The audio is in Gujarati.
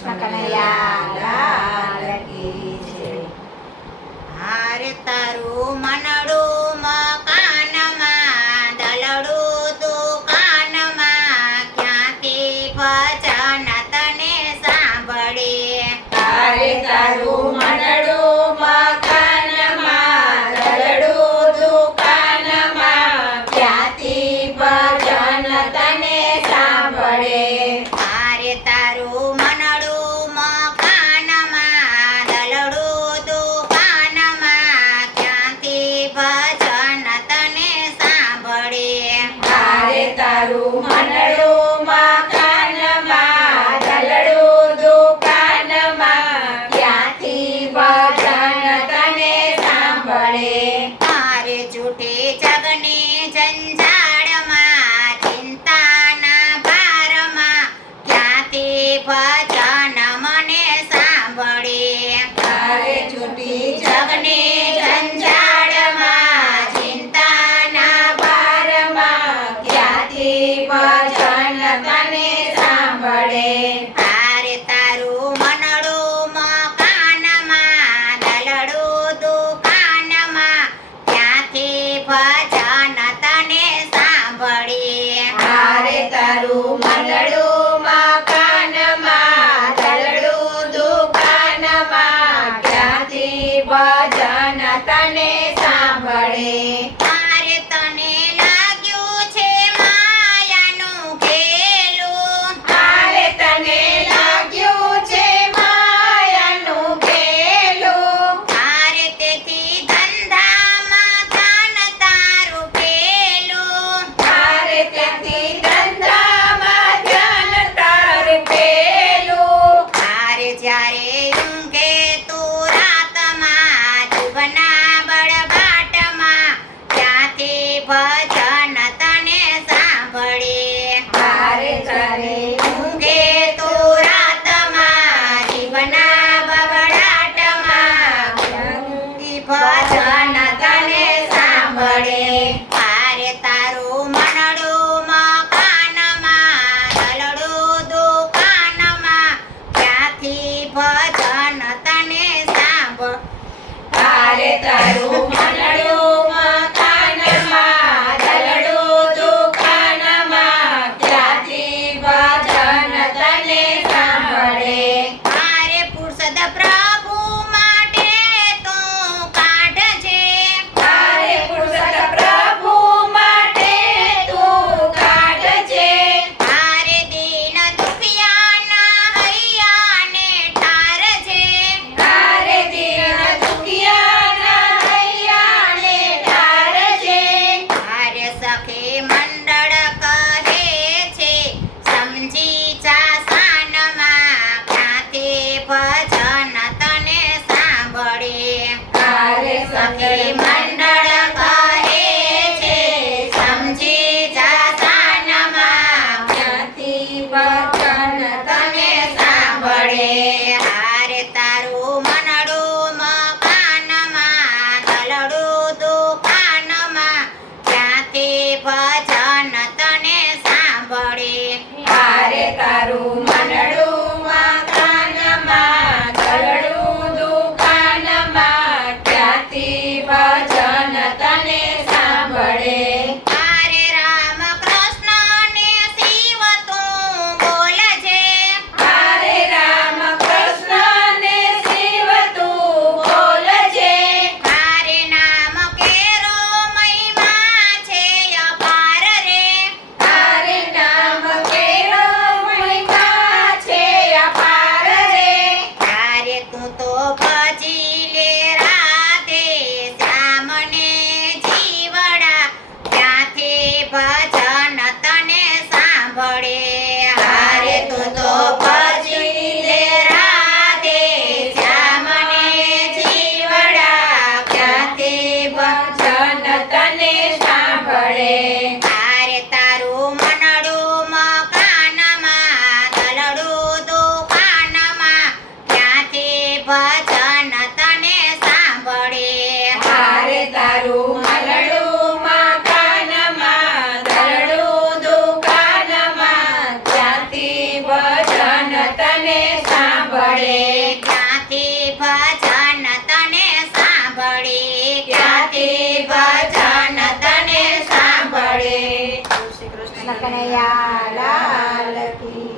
કૃષ્ણ કનૈયા લાલ કી જય. હારે તારું મનડું મકાનમાં, દલડું દુકાનમાં, ક્યાંથી ભજન તને સાંભળે. તારે તારું મનડું મકાનમાં, દલડું દુકાનમાં, ક્યાંથી ભજન તને સાંભળે. હારે તારું મનડું મકાનમાં, દલડું દુકાનમાં, ક્યાંથી ભજન તને સાંભળે. તારે તારું મનડું મકાનમાં, દલડું દુકાનમાં, ક્યાંથી ભજન તને સાંભળે. મારે જૂઠી જગની જંજાળમાં, ચિંતાના ભારમાં, ક્યાંથી ભજન મને સાંભળે. તારે છૂટી જગની જંજાળમાં, ચિંતાના ભારમાં, ક્યાંથી ભજન તને સાંભળે. હારે તારું મનડું મકાનમાં, દલડું દુકાનમાં, ક્યાંથી ભજન તને સાંભળે. તારે તારું મનડું મકાનમાં, દલડું દુકાનમાં, ક્યાંથી ભજન તને સાંભળે. મારે તને લાગ્યું છે માયાનું ઘેલું, હાલે તને લાગ્યું છે માયાનું ઘેલું. હારે તેથી ધંધામાં ધન તારું પેલું. તારે ત્યાંથી ધંધામાં ધ્યાન તારું પેલું. હારે જ્યારે ઊંઘે તું રાતમાં, જીવના બળબાટમાં, ક્યાંથી ભજન તને સાંભળે. તારે તારે ઊંઘે તું રાતમાં, જીવના બળબાટમાં, ક્યાંથી ભજન તને સાંભળે. હારે તારું મનડું મકાનમાં, દલડું દુકાનમાં, ક્યાંથી ભજન સાંભળે ક્યાંથી ભજન તને સાંભળે ક્યાંથી ભજન તને સાંભળે શ્રી કૃષ્ણ કનૈયા લાલ કી